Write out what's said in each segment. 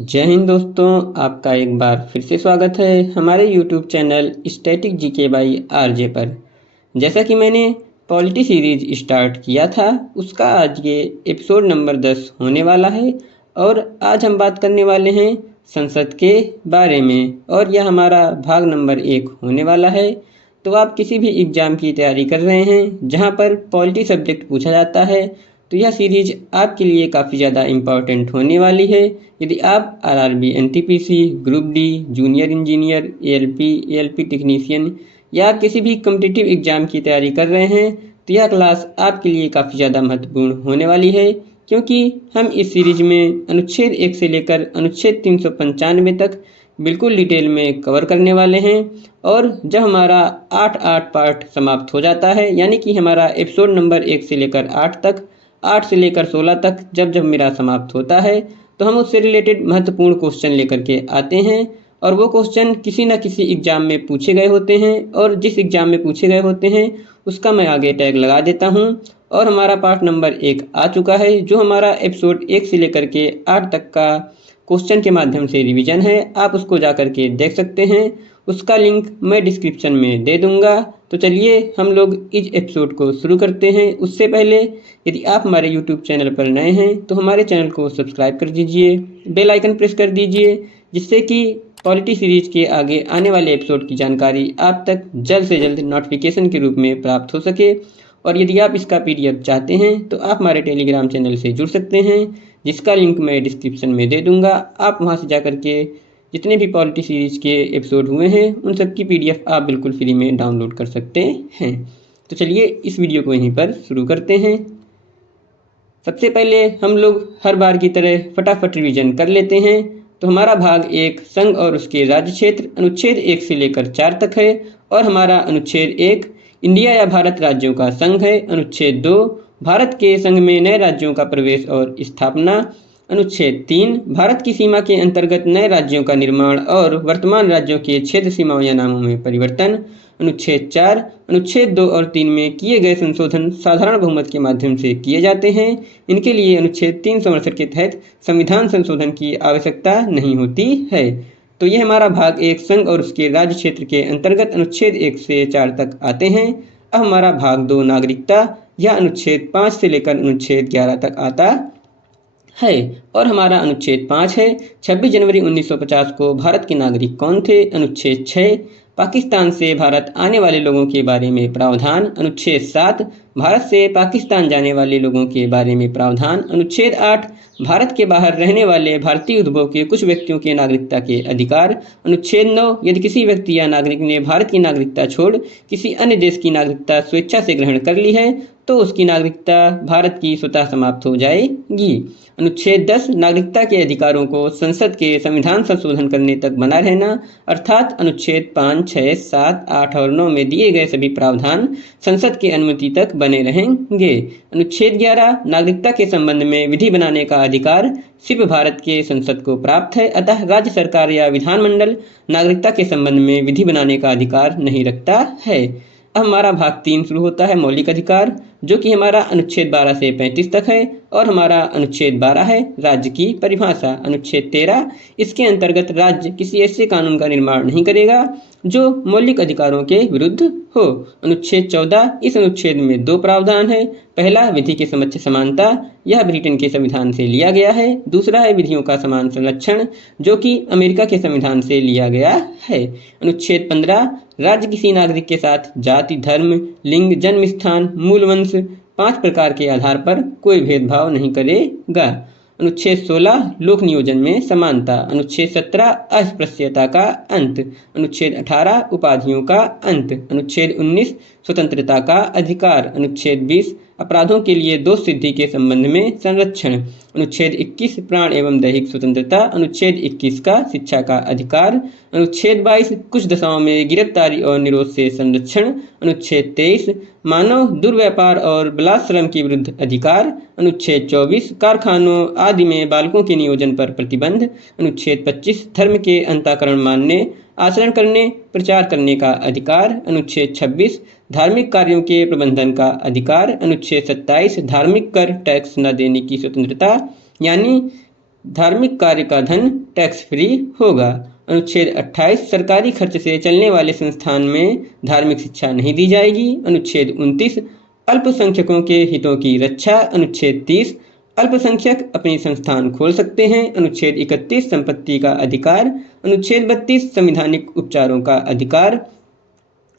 जय हिंद दोस्तों, आपका एक बार फिर से स्वागत है हमारे YouTube channel static GK by RJ पर। जैसा कि मैंने पॉलिटी सीरीज स्टार्ट किया था, उसका आज ये एपिसोड नंबर 10 होने वाला है और आज हम बात करने वाले हैं संसद के बारे में और यह हमारा भाग नंबर 1 होने वाला है। तो आप किसी भी एग्ज़ाम की तैयारी कर रहे हैं जहां पर पॉलिटी सब्जेक्ट पूछा जाता है, तो यह सीरीज आपके लिए काफ़ी ज़्यादा इम्पॉर्टेंट होने वाली है। यदि आप RRB, NTPC, group D, junior engineer, ALP technician या आप किसी भी कॉम्पिटिटिव एग्ज़ाम की तैयारी कर रहे हैं, तो यह क्लास आपके लिए काफ़ी ज़्यादा महत्वपूर्ण होने वाली है, क्योंकि हम इस सीरीज में अनुच्छेद 1 से लेकर अनुच्छेद 395 तक बिल्कुल डिटेल में कवर करने वाले हैं। और जब हमारा 8 पार्ट समाप्त हो जाता है, यानी कि हमारा एपिसोड नंबर 1 से लेकर 8 तक, 8 से लेकर 16 तक जब मेरा समाप्त होता है, तो हम उससे रिलेटेड महत्वपूर्ण क्वेश्चन लेकर के आते हैं। और वो क्वेश्चन किसी न किसी एग्ज़ाम में पूछे गए होते हैं और जिस एग्ज़ाम में पूछे गए होते हैं उसका मैं आगे टैग लगा देता हूँ। और हमारा पार्ट नंबर 1 आ चुका है, जो हमारा एपिसोड 1 से लेकर के 8 तक का क्वेश्चन के माध्यम से रिवीजन है। आप उसको जा कर के देख सकते हैं, उसका लिंक मैं डिस्क्रिप्शन में दे दूंगा। तो चलिए हम लोग इस एपिसोड को शुरू करते हैं। उससे पहले यदि आप हमारे यूट्यूब चैनल पर नए हैं तो हमारे चैनल को सब्सक्राइब कर दीजिए, बेल आइकन प्रेस कर दीजिए, जिससे कि पॉलिटी सीरीज के आगे आने वाले एपिसोड की जानकारी आप तक जल्द से जल्द नोटिफिकेशन के रूप में प्राप्त हो सके। और यदि आप इसका पीडीएफ चाहते हैं तो आप हमारे टेलीग्राम चैनल से जुड़ सकते हैं, जिसका लिंक मैं डिस्क्रिप्शन में दे दूंगा। आप वहां से जाकर के जितने भी पॉलिटी सीरीज के एपिसोड हुए हैं उन सब की पीडीएफ आप बिल्कुल फ्री में डाउनलोड कर सकते हैं। तो चलिए इस वीडियो को यहीं पर शुरू करते हैं। सबसे पहले हम लोग हर बार की तरह फटाफट रिवीजन कर लेते हैं। तो हमारा भाग 1 संघ और उसके राज्य क्षेत्र अनुच्छेद 1 से लेकर 4 तक है। और हमारा अनुच्छेद 1 इंडिया या भारत राज्यों का संघ है। अनुच्छेद 2 भारत के संघ में नए राज्यों का प्रवेश और स्थापना। अनुच्छेद 3 भारत की सीमा के अंतर्गत नए राज्यों का निर्माण और वर्तमान राज्यों के क्षेत्र सीमाओं या नामों में परिवर्तन। अनुच्छेद 4 अनुच्छेद 2 और 3 में किए गए संशोधन साधारण बहुमत के माध्यम से किए जाते हैं। इनके लिए अनुच्छेद 3 समर्थन के तहत संविधान संशोधन की आवश्यकता नहीं होती है। तो यह हमारा भाग 1 संघ और उसके राज्य क्षेत्र के अंतर्गत अनुच्छेद 1 से 4 तक आते हैं। अब हमारा भाग 2 नागरिकता, यह अनुच्छेद 5 से लेकर अनुच्छेद 11 तक आता है। और हमारा अनुच्छेद 5 है 26 जनवरी 1950 को भारत के नागरिक कौन थे। अनुच्छेद 6 पाकिस्तान से भारत आने वाले लोगों के बारे में प्रावधान। अनुच्छेद 7 भारत से पाकिस्तान जाने वाले लोगों के बारे में प्रावधान। अनुच्छेद 8 भारत के बाहर रहने वाले भारतीय उद्भव के कुछ व्यक्तियों के नागरिकता के अधिकार। अनुच्छेद 9 यदि किसी व्यक्ति या नागरिक ने भारत की नागरिकता छोड़ किसी अन्य देश की नागरिकता स्वेच्छा से ग्रहण कर ली है तो उसकी नागरिकता भारत की स्वतः समाप्त हो जाएगी। अनुच्छेद 10 नागरिकता के अधिकारों को संसद के संविधान संशोधन करने तक बना रहना, अर्थात अनुच्छेद 5, 6, 7, 8 और 9 में दिए गए सभी प्रावधान संसद की अनुमति तक बने रहेंगे। अनुच्छेद 11 नागरिकता के संबंध में विधि बनाने का अधिकार सिर्फ भारत के संसद को प्राप्त है, अतः राज्य सरकार या विधानमंडल नागरिकता के संबंध में विधि बनाने का अधिकार नहीं रखता है। अब हमारा भाग 3 शुरू होता है मौलिक अधिकार, जो कि हमारा अनुच्छेद 12 से 35 तक है। और हमारा अनुच्छेद 12 है राज्य की परिभाषा। अनुच्छेद 13 इसके अंतर्गत राज्य किसी ऐसे कानून का निर्माण नहीं करेगा जो मौलिक अधिकारों के विरुद्ध हो। अनुच्छेद 14 इस अनुच्छेद में 2 प्रावधान है। पहला विधि के समक्ष समानता, यह ब्रिटेन के संविधान से लिया गया है। दूसरा है विधियों का समान संरक्षण, जो कि अमेरिका के संविधान से लिया गया है। अनुच्छेद 15 राज्य किसी नागरिक के साथ जाति, धर्म, लिंग, जन्म स्थान, मूल वंश 5 प्रकार के आधार पर कोई भेदभाव नहीं करेगा। अनुच्छेद 16 लोक नियोजन में समानता। अनुच्छेद 17 अस्पृश्यता का अंत। अनुच्छेद 18 उपाधियों का अंत। अनुच्छेद 19 स्वतंत्रता का अधिकार। अनुच्छेद 20 अपराधों के लिए दोष सिद्धि के संबंध में संरक्षण। अनुच्छेद 21 प्राण एवं दैहिक स्वतंत्रता। अनुच्छेद 21 का शिक्षा का अधिकार। अनुच्छेद 22 कुछ दशाओं में गिरफ्तारी और निरोध से संरक्षण। अनुच्छेद 23 मानव दुर्व्यापार और बलात्श्रम के विरुद्ध अधिकार। अनुच्छेद 24 कारखानों आदि में बालकों के नियोजन पर प्रतिबंध। अनुच्छेद 25 धर्म के अंतःकरण मानने, आचरण करने, प्रचार करने का अधिकार। अनुच्छेद 26 धार्मिक कार्यों के प्रबंधन का अधिकार। अनुच्छेद 27 धार्मिक कर टैक्स न देने की स्वतंत्रता, यानी धार्मिक कार्य का धन टैक्स फ्री होगा। अनुच्छेद 28 सरकारी खर्च से चलने वाले संस्थान में धार्मिक शिक्षा नहीं दी जाएगी। अनुच्छेद 29 अल्पसंख्यकों के हितों की रक्षा। अनुच्छेद 30 अल्पसंख्यक अपने संस्थान खोल सकते हैं। अनुच्छेद 31 संपत्ति का अधिकार। अनुच्छेद 32 संवैधानिक उपचारों का अधिकार।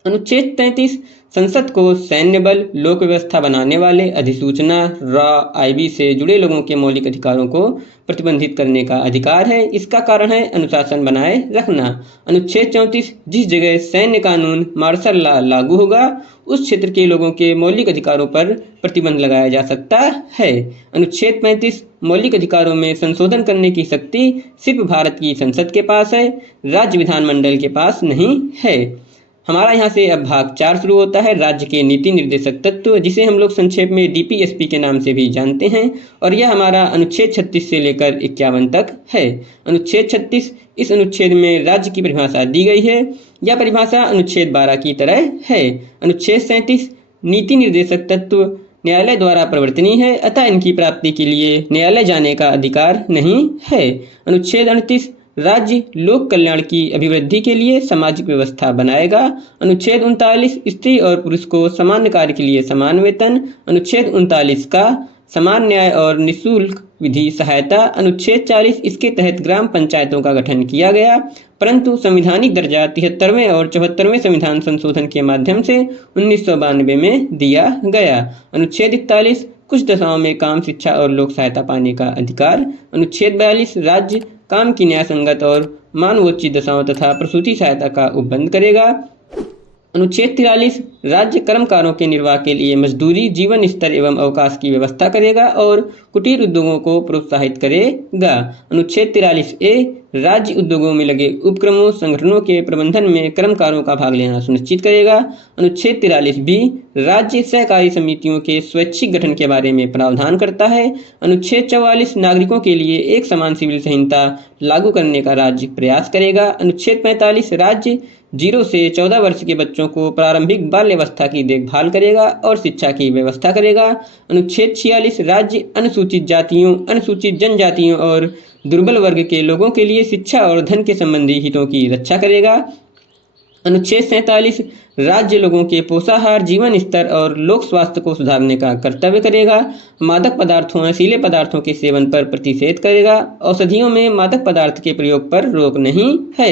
अनुच्छेद 33 संसद को सैन्य बल, लोक व्यवस्था बनाने वाले, अधिसूचना, रॉ, आईबी से जुड़े लोगों के मौलिक अधिकारों को प्रतिबंधित करने का अधिकार है। इसका कारण है अनुशासन बनाए रखना। अनुच्छेद 34 जिस जगह सैन्य कानून, मार्शल लॉ लागू होगा उस क्षेत्र के लोगों के मौलिक अधिकारों पर प्रतिबंध लगाया जा सकता है। अनुच्छेद 35 मौलिक अधिकारों में संशोधन करने की शक्ति सिर्फ भारत की संसद के पास है, राज्य विधानमंडल के पास नहीं है। हमारा यहाँ से अब भाग 4 शुरू होता है, राज्य के नीति निर्देशक तत्व, जिसे हम लोग संक्षेप में डीपीएसपी के नाम से भी जानते हैं। और यह हमारा अनुच्छेद 36 से लेकर 51 तक है। अनुच्छेद 36 इस अनुच्छेद में राज्य की परिभाषा दी गई है। यह परिभाषा अनुच्छेद 12 की तरह है। अनुच्छेद 37 नीति निर्देशक तत्व न्यायालय द्वारा प्रवर्तनीय है, अतः इनकी प्राप्ति के लिए न्यायालय जाने का अधिकार नहीं है। अनुच्छेद 38 राज्य लोक कल्याण की अभिवृद्धि के लिए सामाजिक व्यवस्था बनाएगा। अनुच्छेद 39 स्त्री और पुरुष को समान कार्य के लिए समान वेतन। अनुच्छेद 39 का समान न्याय और निःशुल्क विधि सहायता। अनुच्छेद 40 इसके तहत ग्राम पंचायतों का गठन किया गया, परंतु संवैधानिक दर्जा 73वें और 74वें संविधान संशोधन के माध्यम से 1992 में दिया गया। अनुच्छेद 41 कुछ दशाओं में काम, शिक्षा और लोक सहायता पाने का अधिकार। अनुच्छेद 42 राज्य काम की न्याय संगत और मानवोचित दशाओं तथा प्रसूति सहायता का उपबंध करेगा। अनुच्छेद 43 राज्य कर्मकारों के निर्वाह के लिए मजदूरी, जीवन स्तर एवं अवकाश की व्यवस्था करेगा और कुटीर उद्योगों को प्रोत्साहित करेगा। अनुच्छेद 43A राज्य उद्योगों में लगे उपक्रमों, संगठनों के प्रबंधन में कर्मकारों का भाग लेना सुनिश्चित करेगा। अनुच्छेद 43B राज्य सहकारी समितियों के स्वैच्छिक गठन के बारे में प्रावधान करता है। अनुच्छेद 44 नागरिकों के लिए एक समान सिविल संहिता लागू करने का राज्य प्रयास करेगा। अनुच्छेद 45 राज्य 0 से 14 वर्ष के बच्चों को प्रारंभिक बाल्यावस्था की देखभाल करेगा और शिक्षा की व्यवस्था करेगा। अनुच्छेद 46 राज्य अनुसूचित जातियों, अनुसूचित जनजातियों और दुर्बल वर्ग के लोगों के लिए शिक्षा और धन के संबंधी हितों की रक्षा करेगा। अनुच्छेद 47 राज्य लोगों के पोषाहार, जीवन स्तर और लोक स्वास्थ्य को सुधारने का कर्तव्य करेगा। मादक पदार्थों, नशीले पदार्थों के सेवन पर प्रतिषेध करेगा। औषधियों में मादक पदार्थ के प्रयोग पर रोक नहीं है।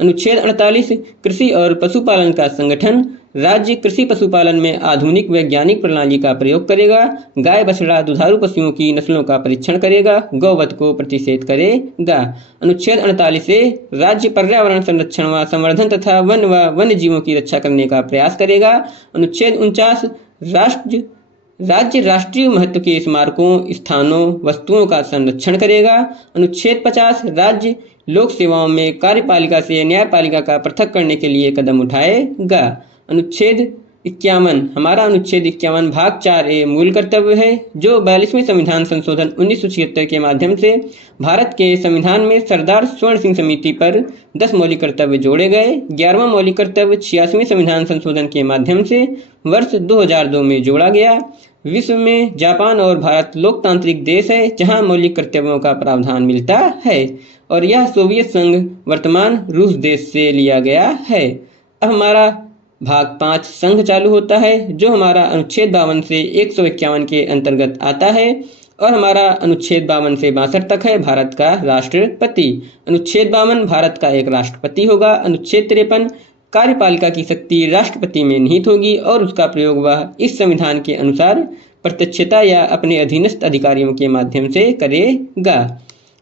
अनुच्छेद 48 कृषि और पशुपालन का संगठन राज्य कृषि पशुपालन में आधुनिक वैज्ञानिक प्रणाली का प्रयोग करेगा। गाय, बछड़ा, दुधारू पशुओं की नस्लों का परीक्षण करेगा। गौवध को प्रतिषेध करेगा। अनुच्छेद 48 राज्य पर्यावरण संरक्षण व संवर्धन तथा वन व वन्य जीवों की रक्षा करने का प्रयास करेगा। अनुच्छेद 49 राज्य राष्ट्रीय महत्व के स्मारकों, स्थानों, वस्तुओं का संरक्षण करेगा। अनुच्छेद 50 राज्य लोक सेवाओं में कार्यपालिका से न्यायपालिका का पृथक करने के लिए कदम उठाएगा। अनुच्छेद 51 हमारा अनुच्छेद 51 भाग 4A मूल कर्तव्य है, जो 42वें संविधान संशोधन 1976 के माध्यम से भारत के संविधान में सरदार स्वर्ण सिंह समिति पर 10 मौलिक कर्तव्य जोड़े गए। 11वां मौलिक कर्तव्य 86वें संविधान संशोधन के माध्यम से वर्ष 2002 में जोड़ा गया। विश्व में जापान और भारत लोकतांत्रिक देश है, जहां मौलिक कर्तव्यों का प्रावधान मिलता है, और यह सोवियत संघ वर्तमान रूस देश से लिया गया है। अब हमारा भाग 5 संघ चालू होता है, जो हमारा अनुच्छेद 52 से 151 के अंतर्गत आता है, और हमारा अनुच्छेद 52 से 62 तक है भारत का राष्ट्रपति। अनुच्छेद 52 भारत का एक राष्ट्रपति होगा। अनुच्छेद 53 कार्यपालिका की शक्ति राष्ट्रपति में निहित होगी और उसका प्रयोग वह इस संविधान के अनुसार प्रत्यक्षता या अपने अधीनस्थ अधिकारियों के माध्यम से करेगा।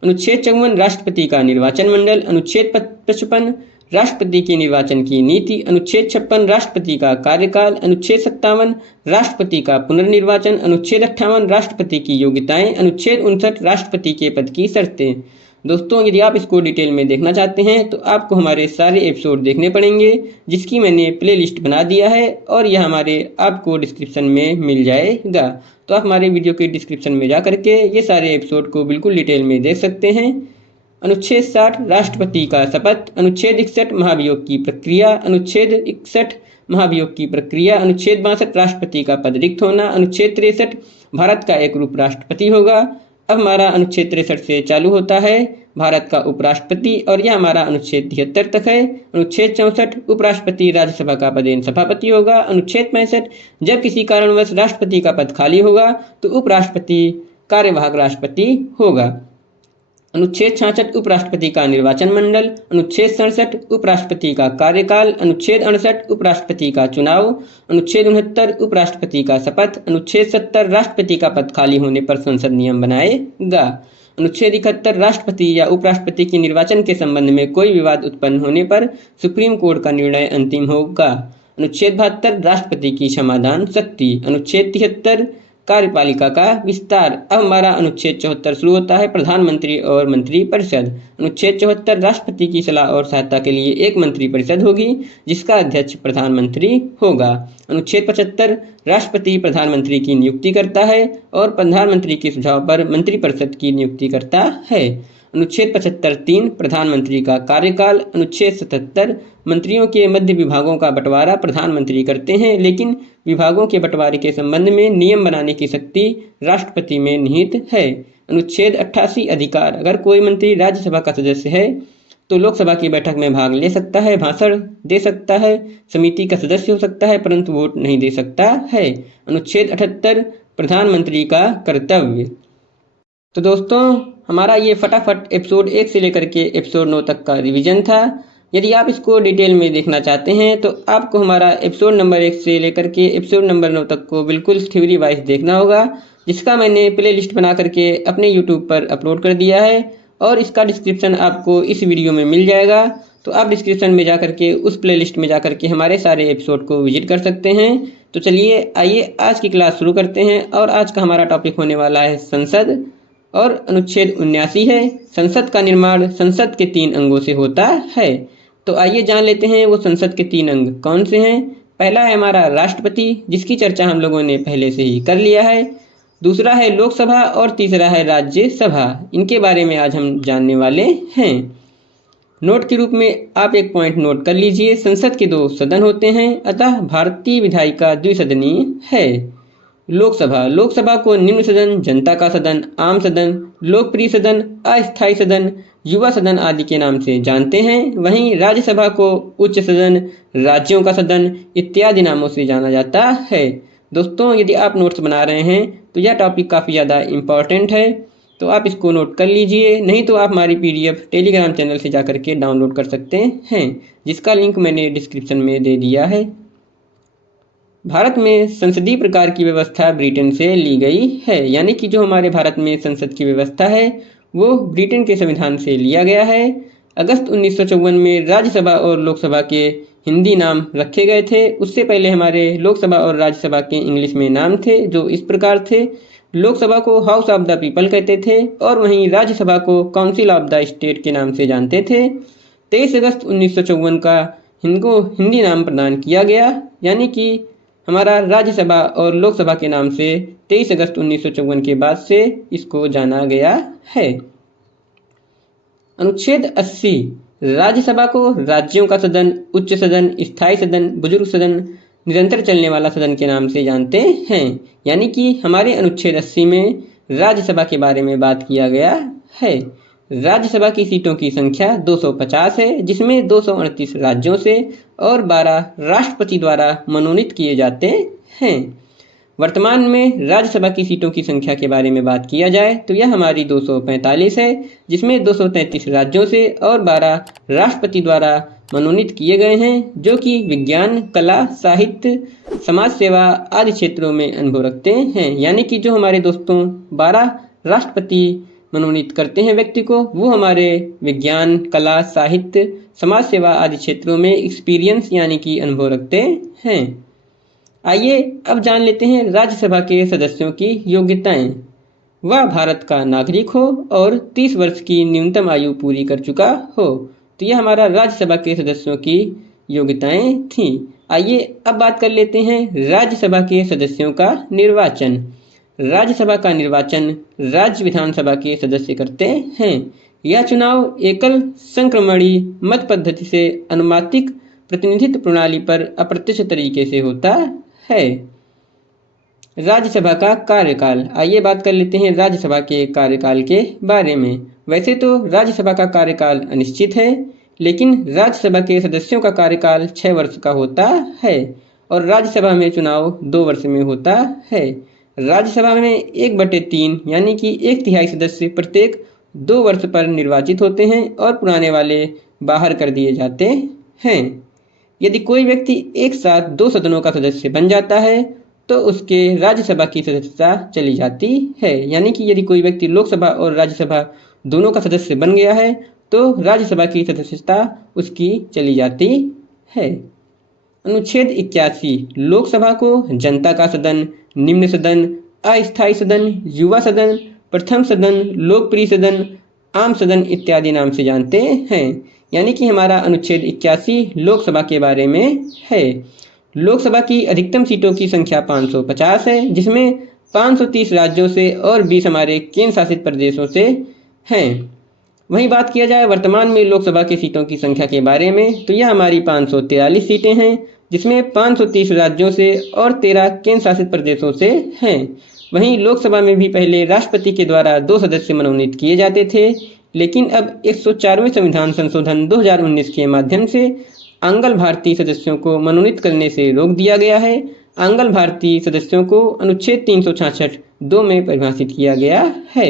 अनुच्छेद 54 राष्ट्रपति का निर्वाचन मंडल। अनुच्छेद 55 राष्ट्रपति के निर्वाचन की नीति। अनुच्छेद 56 राष्ट्रपति का कार्यकाल। अनुच्छेद 57 राष्ट्रपति का पुनर्निर्वाचन। अनुच्छेद 58 राष्ट्रपति की योग्यताएं। अनुच्छेद 59 राष्ट्रपति के पद की शर्तें। दोस्तों, यदि आप इसको डिटेल में देखना चाहते हैं तो आपको हमारे सारे एपिसोड देखने पड़ेंगे, जिसकी मैंने प्लेलिस्ट बना दिया है, और यह हमारे आपको डिस्क्रिप्शन में मिल जाएगा। तो आप हमारे वीडियो के डिस्क्रिप्शन में जा करके ये सारे एपिसोड को बिल्कुल डिटेल में देख सकते हैं। अनुच्छेद 60 राष्ट्रपति का शपथ। अनुच्छेद 61 महाभियोग की प्रक्रिया। अनुच्छेद 61 महाभियोग की प्रक्रिया। अनुच्छेद 62 राष्ट्रपति का पद रिक्त होना। अनुच्छेद 63 भारत का एक रूप राष्ट्रपति होगा। अब हमारा अनुच्छेद 63 से चालू होता है भारत का उपराष्ट्रपति, और यह हमारा अनुच्छेद 73 तक है। अनुच्छेद 64 उपराष्ट्रपति राज्यसभा का पदेन सभापति होगा। अनुच्छेद 65 जब किसी कारणवश राष्ट्रपति का पद खाली होगा तो उपराष्ट्रपति कार्यवाहक राष्ट्रपति होगा। अनुच्छेद 66 उपराष्ट्रपति का निर्वाचन मंडल। अनुच्छेद 67 उपराष्ट्रपति का कार्यकाल। अनुच्छेद 68 उपराष्ट्रपति का चुनाव। अनुच्छेद 69 उपराष्ट्रपति का शपथ। अनुच्छेद 70 राष्ट्रपति का पद खाली होने पर संसद नियम बनाएगा। अनुच्छेद 71 राष्ट्रपति या उपराष्ट्रपति के निर्वाचन के संबंध में कोई विवाद उत्पन्न होने पर सुप्रीम कोर्ट का निर्णय अंतिम होगा। अनुच्छेद 72 राष्ट्रपति की क्षमादान शक्ति। अनुच्छेद 73 कार्यपालिका का विस्तार। अब हमारा अनुच्छेद 74 शुरू होता है प्रधानमंत्री और मंत्री परिषद। अनुच्छेद 74 राष्ट्रपति की सलाह और सहायता के लिए एक मंत्री परिषद होगी जिसका अध्यक्ष प्रधानमंत्री होगा। अनुच्छेद 75 राष्ट्रपति प्रधानमंत्री की नियुक्ति करता है और प्रधानमंत्री के सुझाव पर मंत्रिपरिषद की नियुक्ति करता है। अनुच्छेद 75(3) प्रधानमंत्री का कार्यकाल। अनुच्छेद 77 मंत्रियों के मध्य विभागों का बंटवारा प्रधानमंत्री करते हैं, लेकिन विभागों के बंटवारे के संबंध में नियम बनाने की शक्ति राष्ट्रपति में निहित है। अनुच्छेद 88 अधिकार। अगर कोई मंत्री राज्यसभा का सदस्य है तो लोकसभा की बैठक में भाग ले सकता है, भाषण दे सकता है, समिति का सदस्य हो सकता है, परंतु वोट नहीं दे सकता है। अनुच्छेद 78 प्रधानमंत्री का कर्तव्य। तो दोस्तों, हमारा ये फटाफट एपिसोड 1 से लेकर के एपिसोड 9 तक का रिवीजन था। यदि आप इसको डिटेल में देखना चाहते हैं तो आपको हमारा एपिसोड नंबर 1 से लेकर के एपिसोड नंबर 9 तक को बिल्कुल थ्योरी वाइज देखना होगा, जिसका मैंने प्ले लिस्ट बना करके अपने यूट्यूब पर अपलोड कर दिया है और इसका डिस्क्रिप्शन आपको इस वीडियो में मिल जाएगा। तो आप डिस्क्रिप्शन में जा करके उस प्ले लिस्ट में जा करके हमारे सारे एपिसोड को विजिट कर सकते हैं। तो चलिए आइए आज की क्लास शुरू करते हैं और आज का हमारा टॉपिक होने वाला है संसद और अनुच्छेद 79 है। संसद का निर्माण संसद के 3 अंगों से होता है। तो आइए जान लेते हैं वो संसद के 3 अंग कौन से हैं। पहला है हमारा राष्ट्रपति, जिसकी चर्चा हम लोगों ने पहले से ही कर लिया है। दूसरा है लोकसभा और तीसरा है राज्यसभा। इनके बारे में आज हम जानने वाले हैं। नोट के रूप में आप एक पॉइंट नोट कर लीजिए, संसद के 2 सदन होते हैं, अतः भारतीय विधायिका द्विसदनीय है। लोकसभा को निम्न सदन, जनता का सदन, आम सदन, लोकप्रिय सदन, अस्थायी सदन, युवा सदन आदि के नाम से जानते हैं। वहीं राज्यसभा को उच्च सदन, राज्यों का सदन इत्यादि नामों से जाना जाता है। दोस्तों, यदि आप नोट्स बना रहे हैं तो यह टॉपिक काफ़ी ज़्यादा इम्पॉर्टेंट है, तो आप इसको नोट कर लीजिए। नहीं तो आप हमारी PDF टेलीग्राम चैनल से जाकर के डाउनलोड कर सकते हैं, जिसका लिंक मैंने डिस्क्रिप्शन में दे दिया है। भारत में संसदीय प्रकार की व्यवस्था ब्रिटेन से ली गई है, यानी कि जो हमारे भारत में संसद की व्यवस्था है वो ब्रिटेन के संविधान से लिया गया है। अगस्त 1954 में राज्यसभा और लोकसभा के हिंदी नाम रखे गए थे। उससे पहले हमारे लोकसभा और राज्यसभा के इंग्लिश में नाम थे, जो इस प्रकार थे। लोकसभा को हाउस ऑफ द पीपल कहते थे और वहीं राज्यसभा को काउंसिल ऑफ द स्टेट के नाम से जानते थे। 23 अगस्त 1954 का इनको हिंदी नाम प्रदान किया गया, यानी कि हमारा राज्यसभा और लोकसभा के नाम से 23 अगस्त 1954 के बाद से इसको जाना गया है। अनुच्छेद 80 राज्यसभा को राज्यों का सदन, उच्च सदन, स्थायी सदन, बुजुर्ग सदन, निरंतर चलने वाला सदन के नाम से जानते हैं, यानी कि हमारे अनुच्छेद 80 में राज्यसभा के बारे में बात किया गया है। राज्यसभा की सीटों की संख्या 250 है, जिसमें 238 राज्यों से और 12 राष्ट्रपति द्वारा मनोनीत किए जाते हैं। वर्तमान में राज्यसभा की सीटों की संख्या के बारे में बात किया जाए तो यह हमारी 245 है, जिसमें 233 राज्यों से और 12 राष्ट्रपति द्वारा मनोनीत किए गए हैं, जो कि विज्ञान, कला, साहित्य, समाज सेवा आदि क्षेत्रों में अनुभव रखते हैं। यानी कि जो हमारे दोस्तों 12 राष्ट्रपति मनोनीत करते हैं व्यक्ति को, वो हमारे विज्ञान, कला, साहित्य, समाज सेवा आदि क्षेत्रों में एक्सपीरियंस यानी कि अनुभव रखते हैं। आइए अब जान लेते हैं राज्यसभा के सदस्यों की योग्यताएं। वह भारत का नागरिक हो और 30 वर्ष की न्यूनतम आयु पूरी कर चुका हो। तो यह हमारा राज्यसभा के सदस्यों की योग्यताएं थीं। आइए अब बात कर लेते हैं राज्यसभा के सदस्यों का निर्वाचन। राज्यसभा का निर्वाचन राज्य विधानसभा के सदस्य करते हैं। यह चुनाव एकल संक्रमणी मत पद्धति से अनुमानित प्रतिनिधित्व प्रणाली पर अप्रत्यक्ष तरीके से होता है। राज्यसभा का कार्यकाल। आइए बात कर लेते हैं राज्यसभा के कार्यकाल के बारे में। वैसे तो राज्यसभा का कार्यकाल अनिश्चित है, लेकिन राज्यसभा के सदस्यों का कार्यकाल 6 वर्ष का होता है और राज्यसभा में चुनाव 2 वर्ष में होता है। राज्यसभा में 1/3 यानी कि 1/3 सदस्य प्रत्येक 2 वर्ष पर निर्वाचित होते हैं और पुराने वाले बाहर कर दिए जाते हैं। यदि कोई व्यक्ति एक साथ 2 सदनों का सदस्य बन जाता है तो उसके राज्यसभा की सदस्यता चली जाती है। यानी कि यदि कोई व्यक्ति लोकसभा और राज्यसभा दोनों का सदस्य बन गया है तो राज्यसभा की सदस्यता उसकी चली जाती है। अनुच्छेद 81 लोकसभा को जनता का सदन, निम्न सदन, अस्थायी सदन, युवा सदन, प्रथम सदन, लोकप्रिय सदन, आम सदन इत्यादि नाम से जानते हैं। यानी कि हमारा अनुच्छेद 81 लोकसभा के बारे में है। लोकसभा की अधिकतम सीटों की संख्या 550 है, जिसमें 530 राज्यों से और 20 हमारे केंद्र शासित प्रदेशों से हैं। वहीं बात किया जाए वर्तमान में लोकसभा की सीटों की संख्या के बारे में तो यह हमारी 543 सीटें हैं, जिसमें 530 राज्यों से और 13 केंद्र शासित प्रदेशों से हैं। वहीं लोकसभा में भी पहले राष्ट्रपति के द्वारा 2 सदस्य मनोनीत किए जाते थे, लेकिन अब 104वें संविधान संशोधन 2019 के माध्यम से आंगल भारतीय सदस्यों को मनोनीत करने से रोक दिया गया है। आंगल भारतीय सदस्यों को अनुच्छेद 366(2) में परिभाषित किया गया है।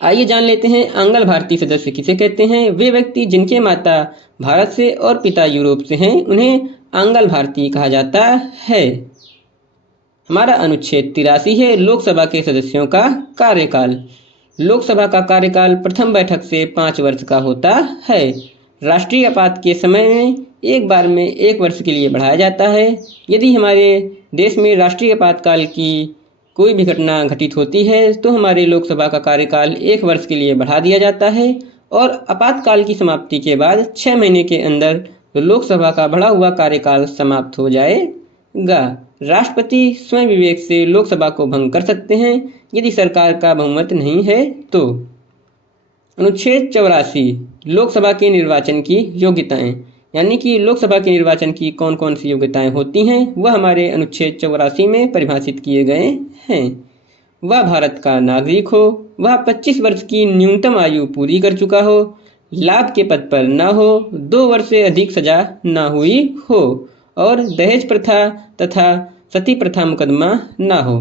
आइए जान लेते हैं आंगल भारतीय सदस्य किसे कहते हैं। वे व्यक्ति जिनके माता भारत से और पिता यूरोप से हैं उन्हें आंगल भारतीय कहा जाता है। हमारा अनुच्छेद 83 है लोकसभा के सदस्यों का कार्यकाल। लोकसभा का कार्यकाल प्रथम बैठक से 5 वर्ष का होता है। राष्ट्रीय आपात के समय में एक बार में 1 वर्ष के लिए बढ़ाया जाता है। यदि हमारे देश में राष्ट्रीय आपातकाल की कोई भी घटना घटित होती है तो हमारे लोकसभा का कार्यकाल 1 वर्ष के लिए बढ़ा दिया जाता है और आपातकाल की समाप्ति के बाद 6 महीने के अंदर लोकसभा का बढ़ा हुआ कार्यकाल समाप्त हो जाएगा। राष्ट्रपति स्वयं विवेक से लोकसभा को भंग कर सकते हैं यदि सरकार का बहुमत नहीं है तो। अनुच्छेद 84 लोकसभा के निर्वाचन की योग्यताएं। यानी कि लोकसभा के निर्वाचन की कौन कौन सी योग्यताएं होती हैं वह हमारे अनुच्छेद 84 में परिभाषित किए गए हैं। वह भारत का नागरिक हो, वह 25 वर्ष की न्यूनतम आयु पूरी कर चुका हो, लाभ के पद पर न हो, 2 वर्ष से अधिक सजा न हुई हो और दहेज प्रथा तथा सती प्रथा मुकदमा न हो।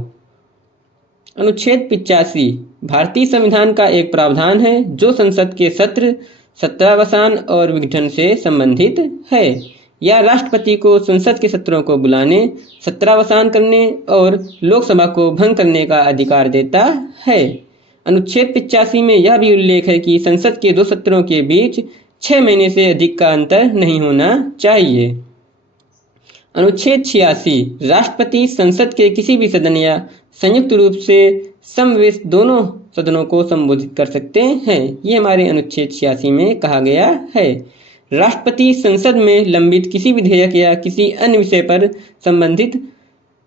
अनुच्छेद 85 भारतीय संविधान का एक प्रावधान है जो संसद के सत्र, सत्रावसान और विघटन से संबंधित है। यह राष्ट्रपति को संसद के सत्रों को बुलाने, सत्रावसान करने और लोकसभा को भंग करने का अधिकार देता है। अनुच्छेद 85 में यह भी उल्लेख है कि संसद के 2 सत्रों के बीच 6 महीने से अधिक का अंतर नहीं होना चाहिए। अनुच्छेद 86 राष्ट्रपति संसद के किसी भी सदन या संयुक्त रूप से समवेश दोनों सदनों को संबोधित कर सकते हैं। ये हमारे अनुच्छेद 86 में कहा गया है। राष्ट्रपति संसद में लंबित किसी विधेयक या किसी अन्य विषय पर संबंधित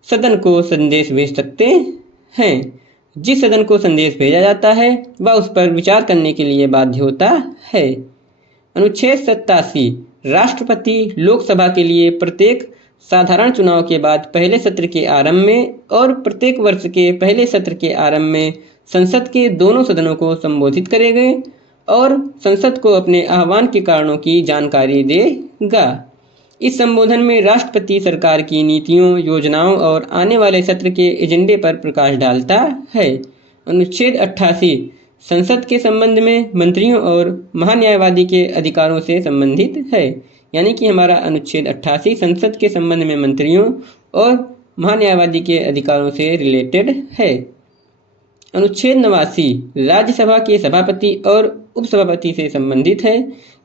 सदन को संदेश भेज सकते हैं। जिस सदन को संदेश भेजा जाता है वह उस पर विचार करने के लिए बाध्य होता है। अनुच्छेद 87 राष्ट्रपति लोकसभा के लिए प्रत्येक साधारण चुनाव के बाद पहले सत्र के आरंभ में और प्रत्येक वर्ष के पहले सत्र के आरंभ में संसद के दोनों सदनों को संबोधित करेंगे और संसद को अपने आह्वान के कारणों की जानकारी देगा। इस संबोधन में राष्ट्रपति सरकार की नीतियों, योजनाओं और आने वाले सत्र के एजेंडे पर प्रकाश डालता है। अनुच्छेद 88 संसद के संबंध में मंत्रियों और महान्यायवादी के अधिकारों से संबंधित है। यानी कि हमारा अनुच्छेद 88 संसद के संबंध में मंत्रियों और महान्यायवादी के अधिकारों से रिलेटेड है। अनुच्छेद 89 राज्यसभा के सभापति और उपसभापति से संबंधित है।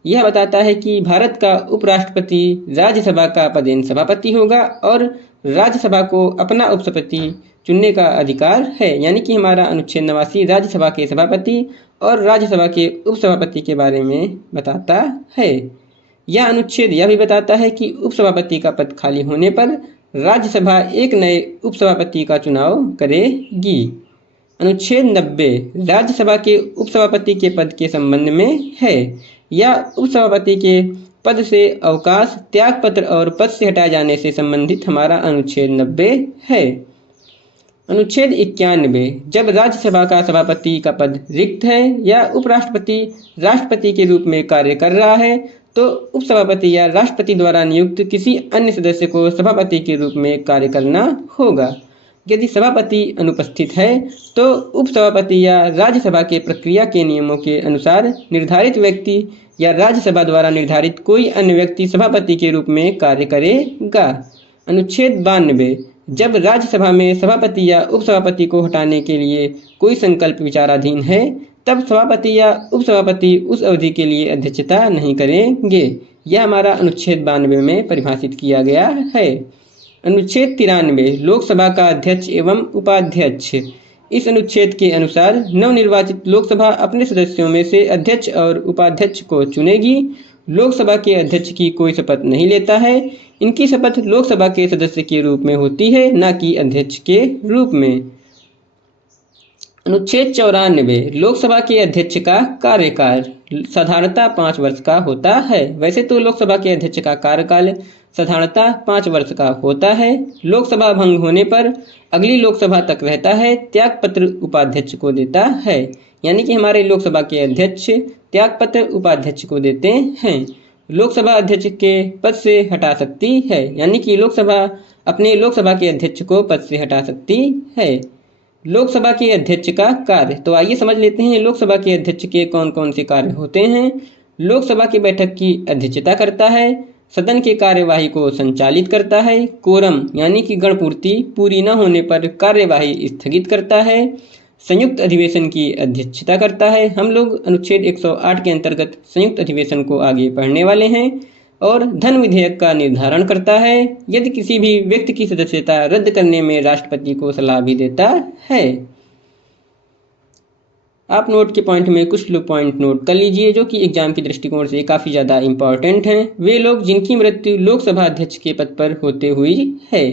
यह बताता है कि भारत का उपराष्ट्रपति राज्यसभा का पदेन सभापति होगा और राज्यसभा को अपना उपसभापति चुनने का अधिकार है। यानी कि हमारा अनुच्छेद 89 राज्यसभा के सभापति और राज्यसभा के उपसभापति के बारे में बताता है। यह अनुच्छेद यह भी बताता है कि उपसभापति का पद खाली होने पर राज्यसभा एक नए उपसभापति का चुनाव करेगी। अनुच्छेद 90 राज्यसभा के उपसभापति के पद के संबंध में है। यह उपसभापति के पद से अवकाश, त्यागपत्र और पद से हटाए जाने से संबंधित हमारा अनुच्छेद 90 है। अनुच्छेद 91, जब राज्यसभा का सभापति का पद रिक्त है या उपराष्ट्रपति राष्ट्रपति के रूप में कार्य कर रहा है तो उपसभापति या राष्ट्रपति द्वारा नियुक्त किसी अन्य सदस्य को सभापति के रूप में कार्य करना होगा। यदि सभापति अनुपस्थित है तो उपसभापति या राज्यसभा के प्रक्रिया के नियमों के अनुसार निर्धारित व्यक्ति या राज्यसभा द्वारा निर्धारित कोई अन्य व्यक्ति सभापति के रूप में कार्य करेगा। अनुच्छेद 92, जब राज्यसभा में सभापति या उपसभापति को हटाने के लिए कोई संकल्प विचाराधीन है तब सभापति या उपसभापति उस अवधि के लिए अध्यक्षता नहीं करेंगे। यह हमारा अनुच्छेद 92 में परिभाषित किया गया है। अनुच्छेद 93, लोकसभा का अध्यक्ष एवं उपाध्यक्ष। इस अनुच्छेद के अनुसार नवनिर्वाचित लोकसभा अपने सदस्यों में से अध्यक्ष और उपाध्यक्ष को चुनेगी। लोकसभा के अध्यक्ष की कोई शपथ नहीं लेता है। इनकी शपथ लोकसभा के सदस्य के रूप में होती है, न कि अध्यक्ष के रूप में। अनुच्छेद 94, लोकसभा के अध्यक्ष का कार्यकाल साधारणतः 5 वर्ष का होता है। वैसे तो लोकसभा के अध्यक्ष का कार्यकाल साधारणतः 5 वर्ष का होता है। लोकसभा भंग होने पर अगली लोकसभा तक रहता है। त्यागपत्र उपाध्यक्ष को देता है, यानी कि हमारे लोकसभा के अध्यक्ष त्यागपत्र उपाध्यक्ष को देते हैं। लोकसभा अध्यक्ष के पद से हटा सकती है, यानी कि लोकसभा अपने लोकसभा के अध्यक्ष को पद से हटा सकती है। लोकसभा के अध्यक्ष का कार्य, तो आइए समझ लेते हैं लोकसभा के अध्यक्ष के कौन कौन से कार्य होते हैं। लोकसभा की बैठक की अध्यक्षता करता है, सदन के कार्यवाही को संचालित करता है, कोरम यानी कि गणपूर्ति पूरी न होने पर कार्यवाही स्थगित करता है, संयुक्त अधिवेशन की अध्यक्षता करता है। हम लोग अनुच्छेद 108 के अंतर्गत संयुक्त अधिवेशन को आगे पढ़ने वाले हैं। और धन विधेयक का निर्धारण करता है। यदि किसी भी व्यक्ति की सदस्यता रद्द करने में राष्ट्रपति को सलाह भी देता है। आप नोट के पॉइंट में कुछ लोग पॉइंट नोट कर लीजिए जो कि एग्जाम के दृष्टिकोण से काफ़ी ज़्यादा इम्पॉर्टेंट हैं। वे लोग जिनकी मृत्यु लोकसभा अध्यक्ष के पद पर होते हुई है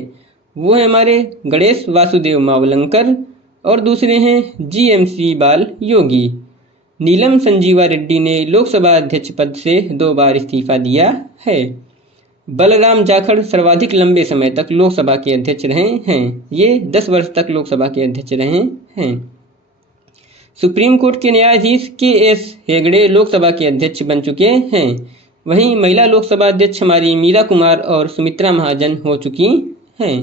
वो है हमारे गणेश वासुदेव मावलंकर और दूसरे हैं GMC बाल योगी। नीलम संजीवा रेड्डी ने लोकसभा अध्यक्ष पद से 2 बार इस्तीफा दिया है। बलराम जाखड़ सर्वाधिक लंबे समय तक लोकसभा के अध्यक्ष रहे हैं, ये 10 वर्ष तक लोकसभा के अध्यक्ष रहे हैं। सुप्रीम कोर्ट के न्यायाधीश KS हेगड़े लोकसभा के अध्यक्ष बन चुके हैं। वहीं महिला लोकसभा अध्यक्ष हमारी मीरा कुमार और सुमित्रा महाजन हो चुकी हैं।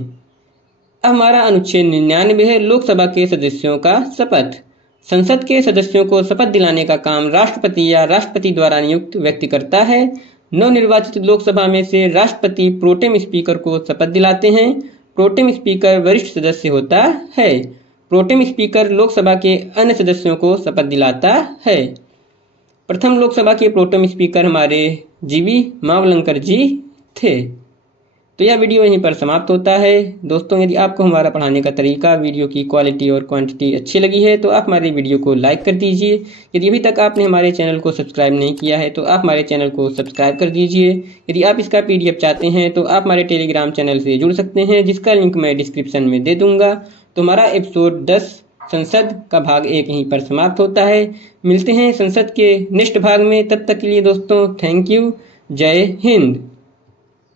अब हमारा अनुच्छेद 99 है, लोकसभा के सदस्यों का शपथ। संसद के सदस्यों को शपथ दिलाने का काम राष्ट्रपति या राष्ट्रपति द्वारा नियुक्त व्यक्ति करता है। नवनिर्वाचित लोकसभा में से राष्ट्रपति प्रोटेम स्पीकर को शपथ दिलाते हैं। प्रोटेम स्पीकर वरिष्ठ सदस्य होता है। प्रोटेम स्पीकर लोकसभा के अन्य सदस्यों को शपथ दिलाता है। प्रथम लोकसभा के प्रोटेम स्पीकर हमारे GV मावलंकर जी थे। तो यह वीडियो यहीं पर समाप्त होता है। दोस्तों, यदि आपको हमारा पढ़ाने का तरीका, वीडियो की क्वालिटी और क्वांटिटी अच्छी लगी है तो आप हमारे वीडियो को लाइक कर दीजिए। यदि अभी तक आपने हमारे चैनल को सब्सक्राइब नहीं किया है तो आप हमारे चैनल को सब्सक्राइब कर दीजिए। यदि आप इसका PDF चाहते हैं तो आप हमारे टेलीग्राम चैनल से जुड़ सकते हैं, जिसका लिंक मैं डिस्क्रिप्शन में दे दूँगा। तो हमारा एपिसोड 10 संसद का भाग 1 यहीं पर समाप्त होता है। मिलते हैं संसद के नेक्स्ट भाग में। तब तक के लिए दोस्तों थैंक यू। जय हिंद।